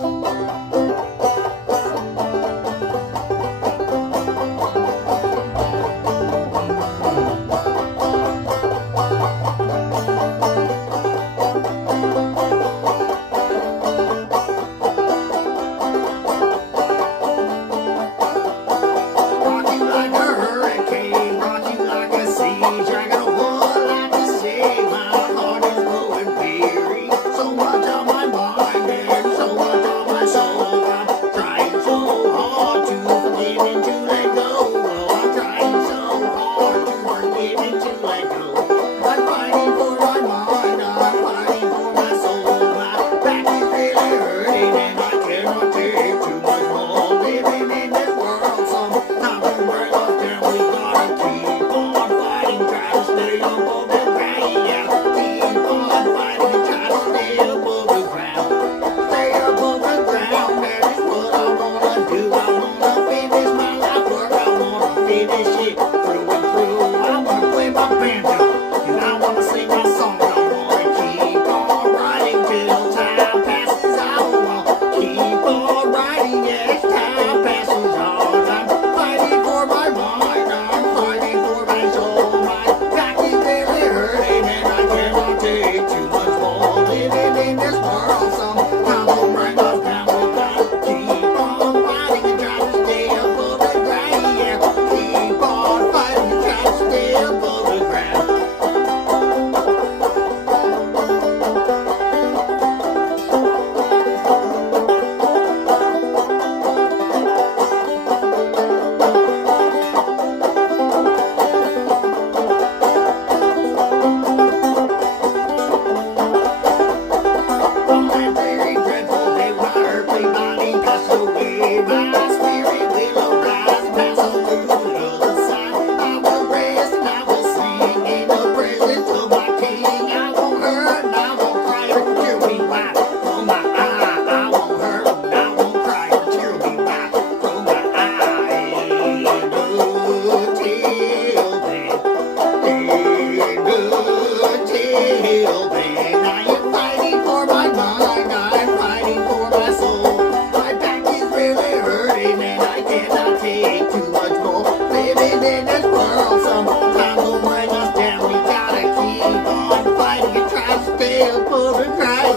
Rock you like a hurricane, rock you like a seizure. I got a whole lot to say, my heart is growing weary. So much on my mind and so much on my soul. I'm trying so hard to forgive and to let go. Oh, I'm trying so hard to forgive and to let go. I'm fighting for my mind, I'm fighting for my soul. My back is really hurting and I cannot take too much more. Living in this world, sometimes we break us down. We gotta keep on fighting, try to stay above the ground. Yeah, keep on fighting and try to stay above the ground. Stay above the ground, that is what I wanna do. I wanna finish my life work, I wanna finish it through and through. I wanna play my banjo, and I wanna sing my song. I wanna keep on writing till time passes out. Keep on writing as time passes on. I'm fighting for my mind, I'm fighting for my soul. My back is really hurting and I cannot take too much more. Living in this world, sometimes will bring us down. We gotta keep on fighting and try to stay above the ground. Yeah, keep on fighting and try to stay above the ground. On that very dreadful day when our earthly body passed away, my spirit will arise, pass on through the other side. I will rest and I will sing in the presence of my King. I won't hurt and I won't cry, a tear will be wiped from my eye. I won't hurt and I won't cry, a tear will be wiped from my eye. And until then, I am fighting for my mind, I'm fighting for my soul. My back is really hurting and I cannot take too much more. Living in this world, sometimes will bring us down. We gotta keep on fighting and try to stay above the ground.